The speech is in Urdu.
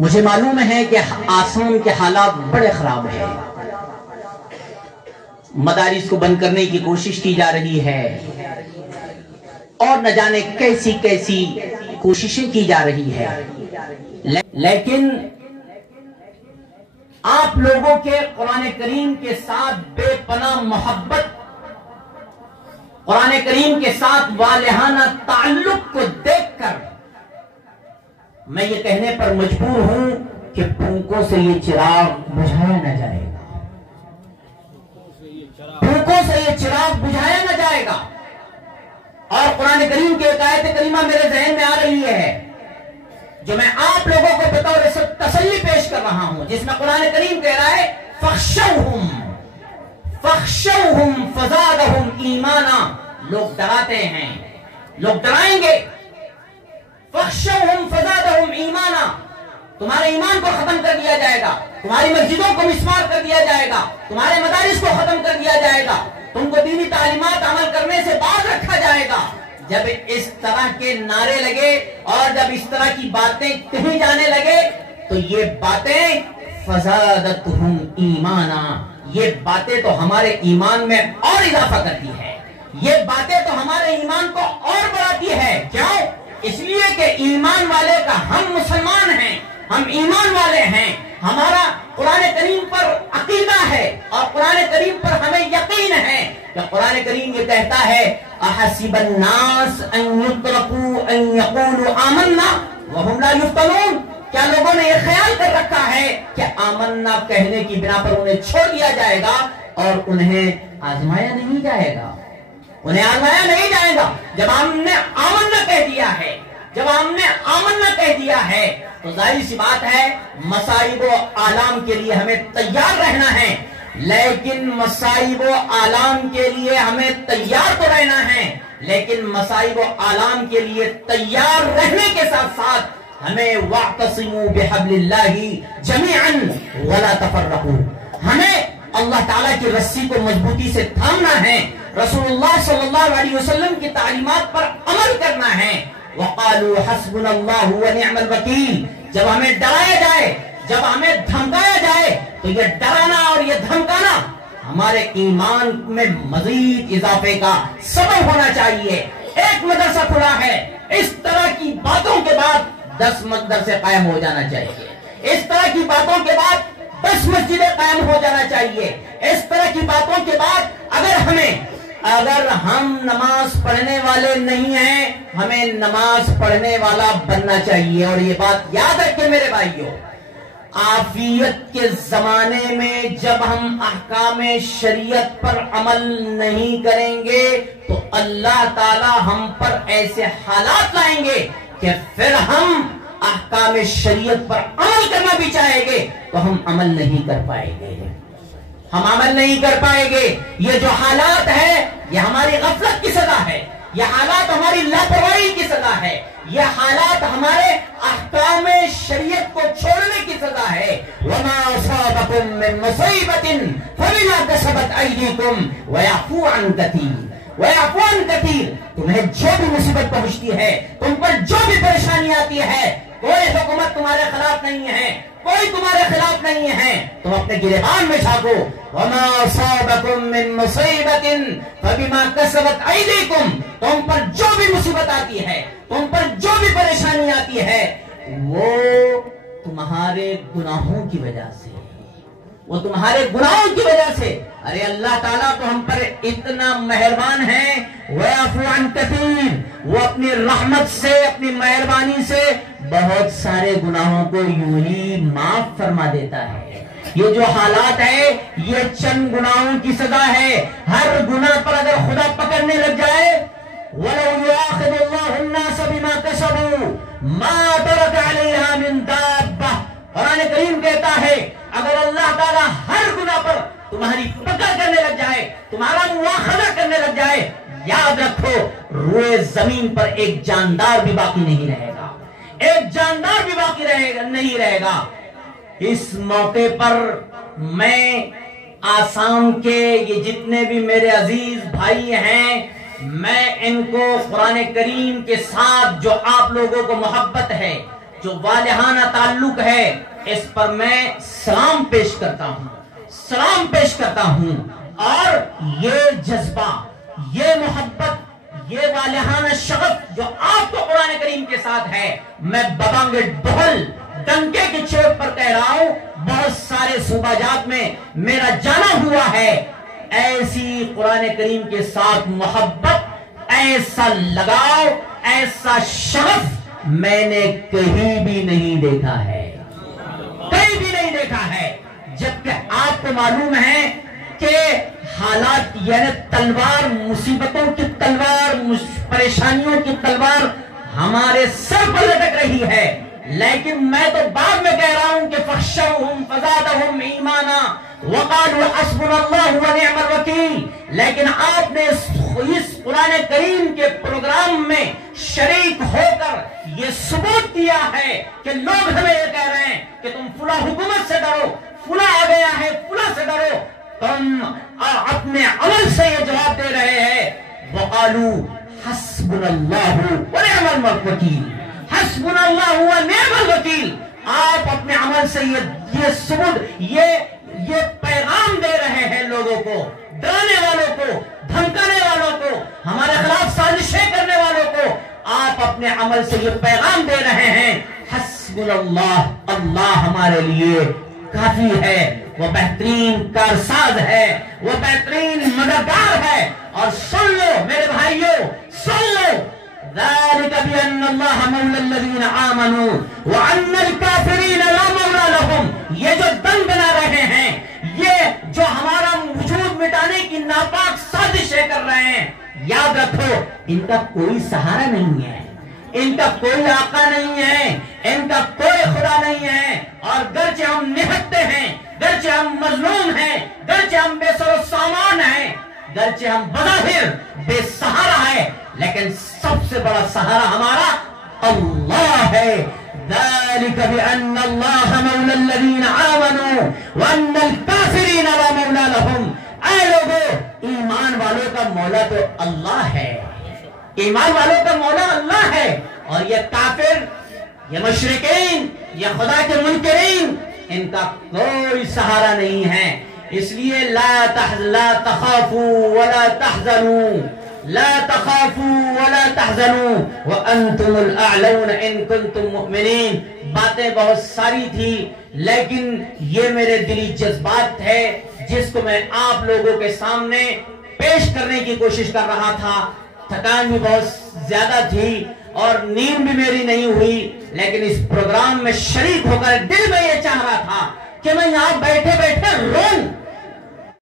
مجھے معلوم ہے کہ آسام کے حالات بڑے خراب ہیں، مدارس کو بند کرنے کی کوشش کی جا رہی ہے اور نہ جانے کیسی کیسی کوششیں کی جا رہی ہے، لیکن آپ لوگوں کے قرآن کریم کے ساتھ بے پناہ محبت، قرآن کریم کے ساتھ والہانہ تعلق کو دیکھ کر میں یہ کہنے پر مجبور ہوں کہ پھونکوں سے یہ چراغ بجھایا نہ جائے گا، پھونکوں سے یہ چراغ بجھایا نہ جائے گا۔ اور قرآن کریم کی ایک آیت کریمہ میرے ذہن میں آ رہی ہے جو میں آپ لوگوں کو بطور تسلی پیش کر رہا ہوں، جس میں قرآن کریم کہہ رہا ہے فَخْشَوْهُمْ فَخْشَوْهُمْ فَزَادَهُمْ ایمانا، لوگ ڈراتے ہیں، لوگ ڈرائیں گے۔ فَخْشَوْهُمْ فَزَادَهُمْ ایمانا، تمہارے ایمان کو ختم کر دیا جائے گا، تمہاری مسجدوں کو مسمار کر دیا جائے گا، تمہارے مدارس کو ختم کر دیا جائے گا، تم کو دینی تعلیمات عمل کرنے سے باز رکھا جائے گا۔ جب اس طرح کے نعرے لگے اور جب اس طرح کی باتیں کہیں جانے لگے تو یہ باتیں فزادتہم ایمانا، یہ باتیں تو ہمارے ایمان میں اور اضافہ کرتی ہے، یہ باتیں تو ہمارے ایمان کو اور بڑھاتی ہے۔ کیوں؟ اس لیے کہ ایمان والے کا ہم مسلمان ہیں، ہم ایمان والے ہیں، ہمارا قرآن کریم پر عقیدہ ہے اور قرآن کریم پر ہمیں یقین ہے کہ قرآن کریم یہ کہتا ہے احسب الناس ان یترکوا ان یقولوا آمنا وہم لا یفتنون، کیا لوگوں نے یہ خیال کر رکھا ہے کہ آمنا کہنے کی بنا پر انہیں چھوڑ دیا جائے گا اور انہیں آزمایا نہیں جائے گا، انہیں آزمایا نہیں جائے گا۔ جب ہم نے آمنا کہہ دیا ہے، جب ہم نے آمنا کہہ دیا ہے تو ظاہر سی بات ہے مصائب و آلام کے لیے ہمیں تیار رہنا ہے، لیکن مصائب و آلام کے لیے ہمیں تیار تو رہنا ہے، لیکن مصائب و آلام کے لیے تیار رہنے کے ساتھ ساتھ ہمیں وَاعْتَصِمُوا بِحَبْلِ اللَّهِ جَمِيعًا وَلَا تَفَرَّقُوا، ہمیں اللہ تعالیٰ کی رسی کو مضبوطی سے تھامنا ہے، رسول اللہ صلی اللہ علیہ وسلم کی تعلیمات پر عمل کرنا ہے۔ وَقَالُوا حَسْبُنَا اللَّهُ وَنِعْمَ الْوَكِيلُ، جب ہمیں ڈرایا جائے، جب ہمیں دھمکایا جائے تو یہ ڈرانا اور یہ دھمکانا ہمارے ایمان میں مزید اضافے کا سبب ہونا چاہیے۔ ایک مدرسہ کھلا ہے، اس طرح کی باتوں کے بعد 10 مدرسے قائم ہو جانا چاہیے، اس طرح کی باتوں کے بعد 10 مسجدیں قائم ہو جانا چاہیے، اس طرح کی باتوں کے بعد اگر ہم نماز پڑھنے والے نہیں ہیں، ہمیں نماز پڑھنے والا بننا چاہیے۔ اور یہ بات یاد رکھیں میرے بھائیوں، عافیت کے زمانے میں جب ہم احکام شریعت پر عمل نہیں کریں گے تو اللہ تعالی ہم پر ایسے حالات لائیں گے کہ پھر ہم احکام شریعت پر عمل کرنا بھی چاہیں گے تو ہم عمل نہیں کر پائیں گے، ہم عمل نہیں کر پائیں گے۔ یہ جو حالات ہے یہ ہماری غفلت کی سزا ہے، یہ حالات ہماری لاپرواہی کی سزا ہے، یہ حالات ہمارے احکام شریعت کو چھوڑنے کی سزا ہے۔ وَمَا أَصَابَكُم مِّن مُّصِيبَةٍ فَبِمَا كَسَبَتْ أَيْدِيكُمْ وَيَعْفُو عَن كَثِيرٍ، تمہیں جو بھی مصیبت پہنچتی ہے، تم پر جو بھی پریشانی آتی ہے، کوئی حکومت تمہارے خلاف نہیں ہے، کوئی تمہارے خلاف نہیں ہے، تم اپنے گریبان میں جھانکو۔ وَمَا أَصَابَكُم مِّن مُّصِيبَةٍ فَبِمَا كَسَبَتْ أَيْدِيكُمْ، تم پر جو بھی مصیبت آتی ہے، تم پر جو بھی پریشانی آتی ہے وہ تمہارے گناہوں کی وجہ سے، وہ تمہارے گناہوں کی وجہ سے۔ ارے اللہ تعالیٰ تو ہم پر اتنا مہربان ہے، وَيَعْفُو عَن كَثِيرٍ، وہ اپنی رحمت سے، اپنی مہربانی سے بہت سارے گناہوں کو یوں ہی معاف فرما دیتا ہے۔ یہ جو حالات ہے یہ چند گناہوں کی سزا ہے۔ ہر گناہ پر اگر خدا پکڑنے لگ جائے وَلَوْ يُؤَاخِذُ اللَّهُ النَّاسَ بِمَا كَسَبُوا مَا تَرَكَ عَلَيْهَا مِن دَابَّةٍ، قرآن کریم کہتا ہے اگر اللہ تعالیٰ ہر گناہ پر تمہاری پکڑ کرنے لگ جائے، تمہارا مواخذہ کرنے لگ جائے، یاد رکھو روئے زمین پر ایک جاندار بھی باقی نہیں رہے گا، ایک جاندار بھی باقی نہیں رہے گا۔ اس موقع پر میں آسام کے یہ جتنے بھی میرے عزیز بھائی ہیں، میں ان کو قرآن کریم کے ساتھ جو آپ لوگوں کو محبت ہے، جو والہانہ تعلق ہے اس پر میں سلام پیش کرتا ہوں اور یہ جذبہ، یہ محبت، یہ والہانہ شغف جو آپ کو قرآن کریم کے ساتھ ہے، میں ببانگ ڈھول ڈنکے کی چوٹ پر کہہ رہا ہوں، بہت سارے صوبہ جات میں میرا جانا ہوا ہے، ایسی قرآن کریم کے ساتھ محبت، ایسا لگاؤ، ایسا شغف میں نے کہیں بھی نہیں دیکھا ہے، کہیں بھی نہیں دیکھا ہے۔ جبکہ آپ کو معلوم ہے کہ حالات یعنی تلوار، مصیبتوں کی تلوار، پریشانیوں کی تلوار ہمارے سر پر لٹک رہی ہے، لیکن میں تو بعد میں کہہ رہا ہوں کہ فَخْشَوْهُمْ فَزَادَهُمْ إِيمَانًا وَقَالُوا حَسْبُنَا اللَّهُ وَنِعْمَ الْوَكِيلُ۔ لیکن آپ نے اس قرآن کریم کے پروگرام میں شریک ہو کر یہ ثبوت دیا ہے کہ لوگ ہمیں یہ کہہ رہے ہیں کہ تم فلاں حکومت سے ڈرو، فلاں آ گیا ہے، فلاں سے ڈرو، تم اپنے عمل سے یہ جواب دے رہے ہیں وَقَالُوا حَسْبُنَا اللَّهُ وَنِعْمَ الْوَكِيلُ، حسبنا اللہ ونعم الوکیل۔ آپ اپنے عمل سے یہ ثبوت، یہ پیغام دے رہے ہیں لوگوں کو، ڈرانے والوں کو، دھمکانے والوں کو، ہمارے خلاف سازشیں کرنے والوں کو، آپ اپنے عمل سے یہ پیغام دے رہے ہیں حسبنا اللہ، اللہ ہمارے لیے کافی ہے، وہ بہترین کارساز ہے، وہ بہترین مددگار ہے۔ اور سن لو میرے بھائیوں، سن لو، ذلك بأن الله مولى الذين آمنوا وأن الكافرين لا مولى لهم۔ یہ جو دن بنا رہے ہیں، یہ جو ہمارا وجود مٹانے کی ناپاک سازشیں کر رہے ہیں، یاد رکھو ان کا کوئی سہارا نہیں ہے، ان کا کوئی آقا نہیں ہے، ان کا کوئی خدا نہیں ہے۔ اور گرچہ ہم نہتے ہیں، گرچہ ہم مظلوم ہیں، گرچہ ہم بے سر و سامان ہیں، گرچہ ہم بظاہر بے سہارا ہے، لیکن سب سے بڑا سہارا ہمارا اللہ ہے۔ ذَلِكَ بِأَنَّ اللَّهَ مَوْلَى الَّذِينَ آمَنُوا وَأَنَّ الْكَافِرِينَ لَا مَوْلَى لَهُمْ۔ اے لوگو، ایمان والوں کا مولا تو اللہ ہے، ایمان والوں کا مولا اللہ ہے، اور یہ کافر، یہ مشرکین، یہ خدا کے منکرین، ان کا کوئی سہارا نہیں ہے۔ اس لیے لا تخافوا ولا تحزنوا، لا تخافوا ولا تحزنوا وانتم الاعلون ان کنتم مؤمنین۔ باتیں بہت ساری تھی، لیکن یہ میرے دلی جذبات ہے جس کو میں آپ لوگوں کے سامنے پیش کرنے کی کوشش کر رہا تھا۔ تھکان بھی بہت زیادہ تھی اور نیند بھی میری نہیں ہوئی، لیکن اس پروگرام میں شریک ہو کر دل میں یہ چاہ رہا تھا کہ میں یہاں بیٹھے بیٹھے